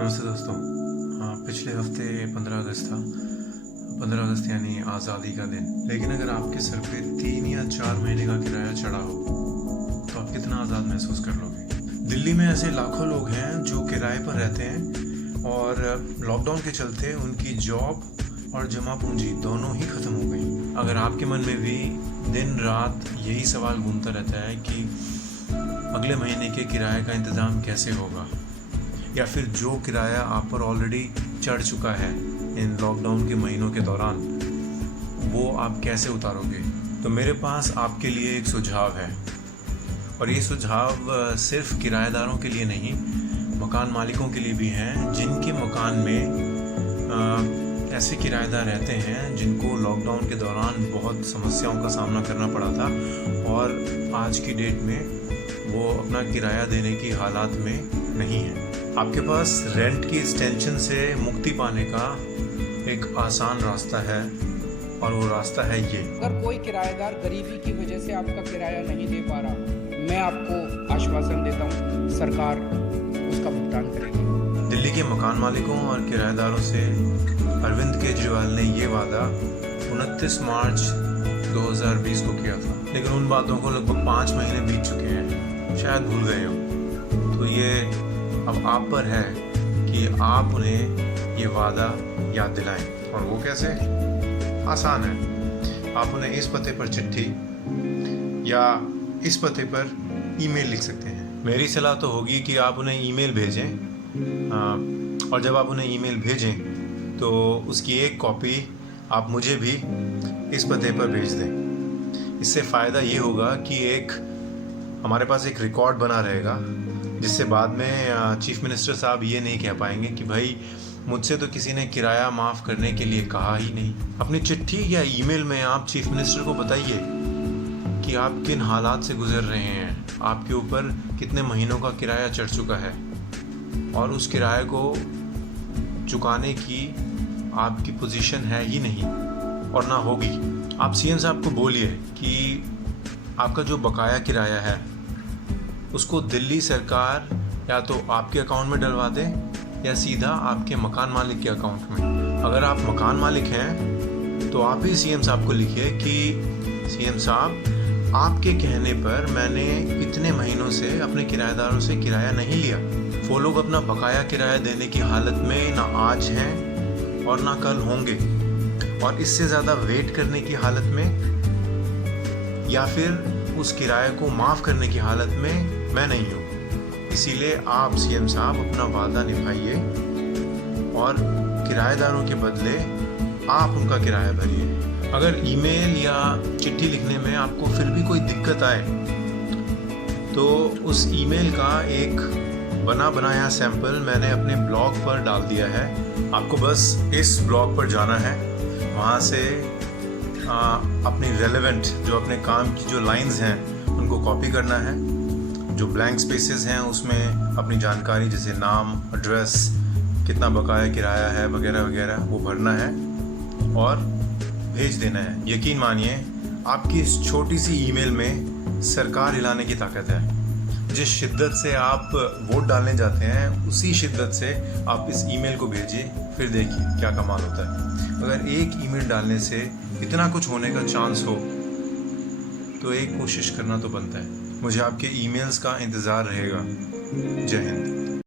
नमस्ते दोस्तों। पिछले हफ्ते 15 अगस्त था। 15 अगस्त यानी आज़ादी का दिन। लेकिन अगर आपके सर पे 3 या 4 महीने का किराया चढ़ा हो तो आप कितना आज़ाद महसूस कर लोगे। दिल्ली में ऐसे लाखों लोग हैं जो किराए पर रहते हैं और लॉकडाउन के चलते उनकी जॉब और जमा पूंजी दोनों ही ख़त्म हो गई। अगर आपके मन में भी दिन रात यही सवाल घूमता रहता है कि अगले महीने के किराए का इंतज़ाम कैसे होगा, या फिर जो किराया आप पर ऑलरेडी चढ़ चुका है इन लॉकडाउन के महीनों के दौरान, वो आप कैसे उतारोगे, तो मेरे पास आपके लिए एक सुझाव है। और ये सुझाव सिर्फ किराएदारों के लिए नहीं, मकान मालिकों के लिए भी हैं जिनके मकान में ऐसे किराएदार रहते हैं जिनको लॉकडाउन के दौरान बहुत समस्याओं का सामना करना पड़ा था और आज की डेट में वो अपना किराया देने की हालात में नहीं है। आपके पास रेंट की इस टेंशन से मुक्ति पाने का एक आसान रास्ता है और वो रास्ता है ये। अगर कोई किराएदार गरीबी की वजह से आपका किराया नहीं दे पा रहा, मैं आपको आश्वासन देता हूँ, सरकार उसका भुगतान करेगी। दिल्ली के मकान मालिकों और किराएदारों से अरविंद केजरीवाल ने ये वादा 29 मार्च 2020 को किया था, लेकिन उन बातों को लगभग 5 महीने बीत चुके हैं, शायद भूल गए हो। तो ये अब आप पर है कि आप उन्हें ये वादा याद दिलाएं। और वो कैसे? आसान है। आप उन्हें इस पते पर चिट्ठी या इस पते पर ईमेल लिख सकते हैं। मेरी सलाह तो होगी कि आप उन्हें ईमेल भेजें, और जब आप उन्हें ईमेल भेजें तो उसकी एक कॉपी आप मुझे भी इस पते पर भेज दें। इससे फ़ायदा ये होगा कि हमारे पास एक रिकॉर्ड बना रहेगा, जिससे बाद में चीफ मिनिस्टर साहब ये नहीं कह पाएंगे कि भाई मुझसे तो किसी ने किराया माफ़ करने के लिए कहा ही नहीं। अपनी चिट्ठी या ईमेल में आप चीफ मिनिस्टर को बताइए कि आप किन हालात से गुजर रहे हैं, आपके ऊपर कितने महीनों का किराया चढ़ चुका है और उस किराए को चुकाने की आपकी पोजीशन है ही नहीं और ना होगी। आप सीएम साहब को बोलिए कि आपका जो बकाया किराया है उसको दिल्ली सरकार या तो आपके अकाउंट में डलवा दे या सीधा आपके मकान मालिक के अकाउंट में। अगर आप मकान मालिक हैं तो आप ही सीएम साहब को लिखिए कि सीएम साहब, आपके कहने पर मैंने इतने महीनों से अपने किराएदारों से किराया नहीं लिया। वो लोग अपना बकाया किराया देने की हालत में ना आज हैं और ना कल होंगे, और इससे ज़्यादा वेट करने की हालत में या फिर उस किराए को माफ़ करने की हालत में मैं नहीं हूँ। इसीलिए आप सीएम साहब अपना वादा निभाइए और किराएदारों के बदले आप उनका किराया भरिए। अगर ईमेल या चिट्ठी लिखने में आपको फिर भी कोई दिक्कत आए तो उस ईमेल का एक बना बनाया सैंपल मैंने अपने ब्लॉग पर डाल दिया है। आपको बस इस ब्लॉग पर जाना है, वहाँ से अपनी रेलेवेंट जो अपने काम की जो लाइंस हैं उनको कॉपी करना है। जो ब्लैंक स्पेसेस हैं उसमें अपनी जानकारी जैसे नाम, एड्रेस, कितना बकाया किराया है वगैरह वगैरह वो भरना है और भेज देना है। यकीन मानिए आपकी इस छोटी सी ईमेल में सरकार हिलाने की ताकत है। जिस शिद्दत से आप वोट डालने जाते हैं उसी शिद्दत से आप इस ईमेल को भेजिए, फिर देखिए क्या कमाल होता है। अगर एक ईमेल डालने से इतना कुछ होने का चांस हो तो एक कोशिश करना तो बनता है। मुझे आपके ईमेल्स का इंतज़ार रहेगा। जय हिंद।